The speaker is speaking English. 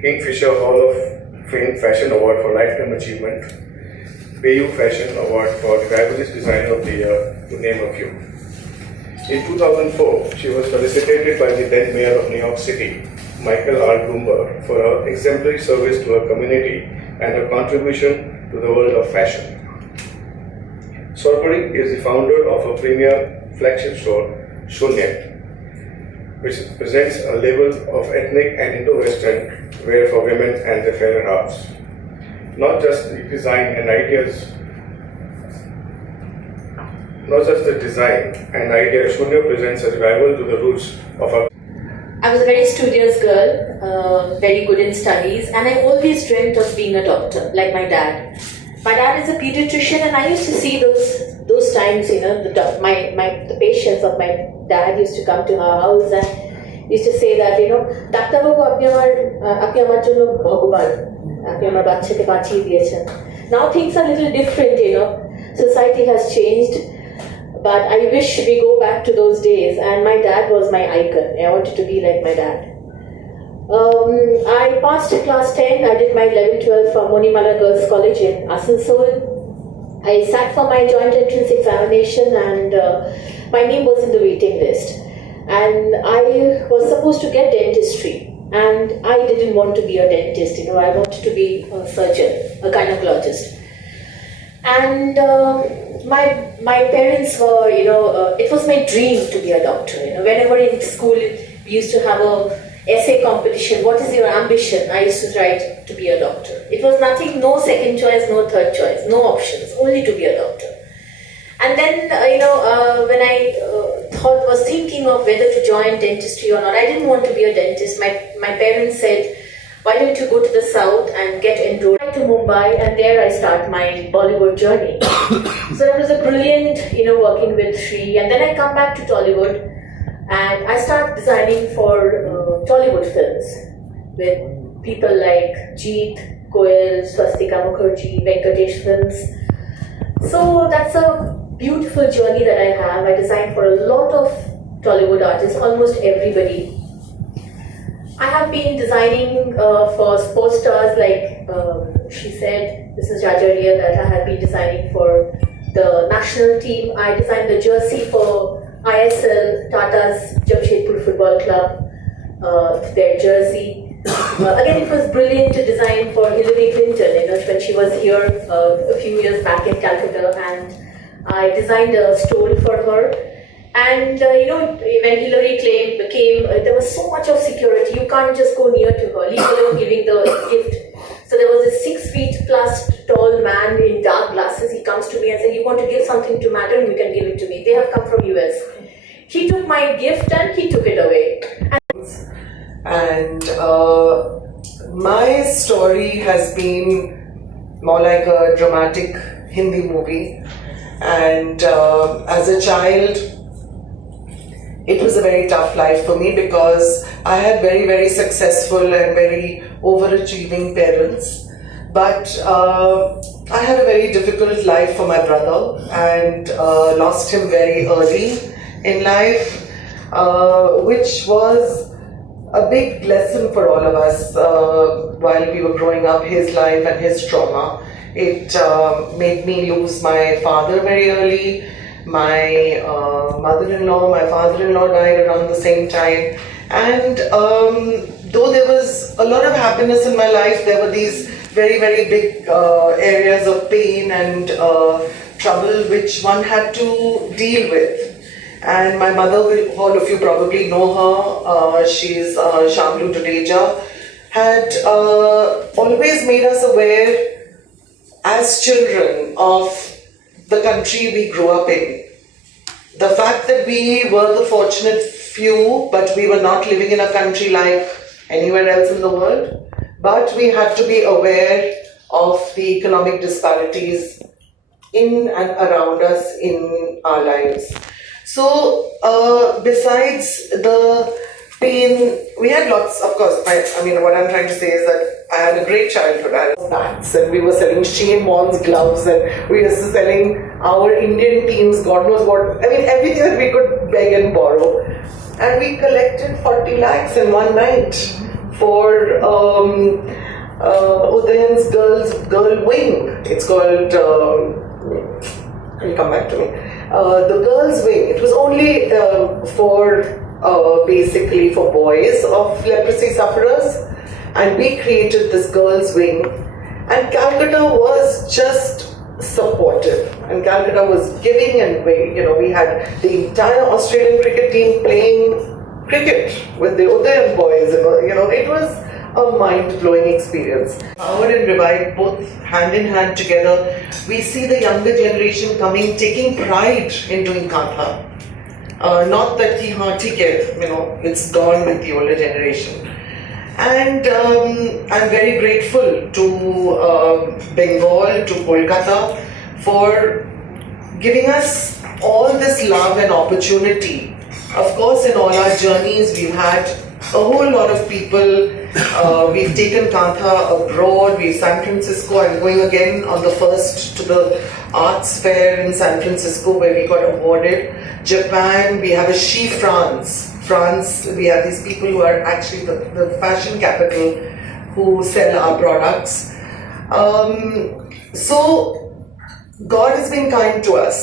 Kingfisher Hall of Fame Fashion Award for Lifetime Achievement, Bayou Fashion Award for Fabulous Designer of the Year, to name a few. In 2004, she was felicitated by the then Mayor of New York City, Michael R. Bloomberg, for her exemplary service to her community and her contribution to the world of fashion. Sorbury is the founder of a premier flagship store, Shunyat, which presents a level of ethnic and Indo-Western wear for women and their fairer halves. Not just the design and ideas, Shunya presents a revival to the roots of our. I was a very studious girl, very good in studies, and I always dreamt of being a doctor, like my dad. My dad is a pediatrician, and I used to see those times, the patients of my dad used to come to our house and used to say that, Dr. Babu, apni amar jonno bhagwan, apni amar bachchake bachiye diyechen. Now things are a little different, society has changed, but I wish we go back to those days, and my dad was my icon. I wanted to be like my dad. I passed class 10. I did my 11-12 from Monimala Girls College in Asansol. I sat for my joint entrance examination, and my name was in the waiting list. And I was supposed to get dentistry, and I didn't want to be a dentist. I wanted to be a surgeon, a gynecologist. And my parents were, it was my dream to be a doctor. Whenever in school we used to have a essay competition, what is your ambition? I used to write to be a doctor. It was nothing, no second choice, no third choice, no options, only to be a doctor. And then, when I was thinking of whether to join dentistry or not, I didn't want to be a dentist. My parents said, why don't you go to the south and get enrolled to Mumbai, and there I start my Bollywood journey. So that was a brilliant, working with Shri. And then I come back to Tollywood, and I start designing for Tollywood films with people like Jeet, Koel, Swastika Mukherjee, Venkatesh Films. So that's a beautiful journey that I have. I designed for a lot of Tollywood artists, almost everybody. I have been designing for sports stars like she said, this is Jajaria, that I have been designing for the national team. I designed the jersey for ISL, Tata's Jamshedpur Football Club, their jersey. Again, it was brilliant to design for Hillary Clinton, when she was here a few years back in Calcutta, and I designed a stole for her. And when Hillary came, there was so much of security. You can't just go near to her, leave alone giving the gift. So there was a 6 feet plus tall man in dark glasses. He comes to me and said, "You want to give something to Madam? You can give it to me. They have come from US." He took my gift and he took it away. And my story has been more like a dramatic Hindi movie. And as a child, it was a very tough life for me because I had very, very successful and very overachieving parents. But I had a very difficult life for my brother and lost him very early in life, which was a big lesson for all of us while we were growing up, his life and his trauma. It made me lose my father very early. My mother-in-law, my father-in-law died around the same time. And though there was a lot of happiness in my life, there were these very, very big areas of pain and trouble which one had to deal with. And my mother, all of you probably know her, she's Shamlu Tuteja, had always made us aware as children of the country we grew up in. The fact that we were the fortunate few, but we were not living in a country like anywhere else in the world, but we had to be aware of the economic disparities in and around us in our lives. So, besides the pain, we had lots, of course, what I'm trying to say is that I had a great childhood. I had bats, and we were selling Shane Wann's gloves, and we were selling our Indian teams, God knows what, everything that we could beg and borrow. And we collected 40 lakhs in one night for Udayan's girl wing. It's called, it'll come back to me. The girls' wing. It was only basically for boys of leprosy sufferers, and we created this girls' wing. And Calcutta was just supportive, and Calcutta was giving, and we had the entire Australian cricket team playing cricket with the Udayan boys. It was a mind-blowing experience. Power and Revive both hand in hand together. We see the younger generation coming, taking pride in doing kantha. Not that it's gone with the older generation. And I'm very grateful to Bengal, to Kolkata for giving us all this love and opportunity. Of course, in all our journeys, we've had a whole lot of people. We've taken kantha abroad. San Francisco. I'm going again on the 1st to the arts fair in San Francisco where we got awarded. Japan, we have a She France. France, we have these people who are actually the fashion capital who sell our products. So God has been kind to us.